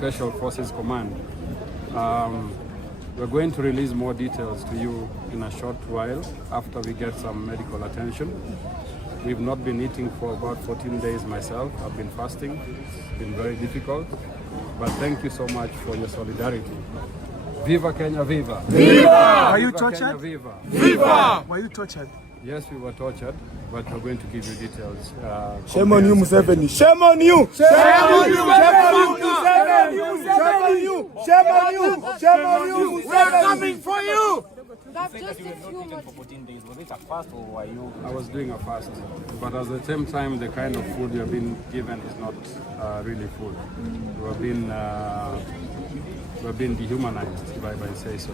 Special Forces Command. We're going to release more details to you in a short while after we get some medical attention. We've not been eating for about 14 days myself. I've been fasting. It's been very difficult. But thank you so much for your solidarity. Viva Kenya, viva! Viva! Were you tortured? Kenya, viva! Viva! Were you tortured? Yes, we were tortured, but we're going to give you details. Shame on you, Museveni! Shame on you! Shame on you! Shame on you! Shame on you! Shame on you! We are coming for you! That's just a few months. For 14 days. Was it a fast or were you? I was doing a fast, but at the same time, the kind of food you're being given is not really food. We're being dehumanized, if I say so.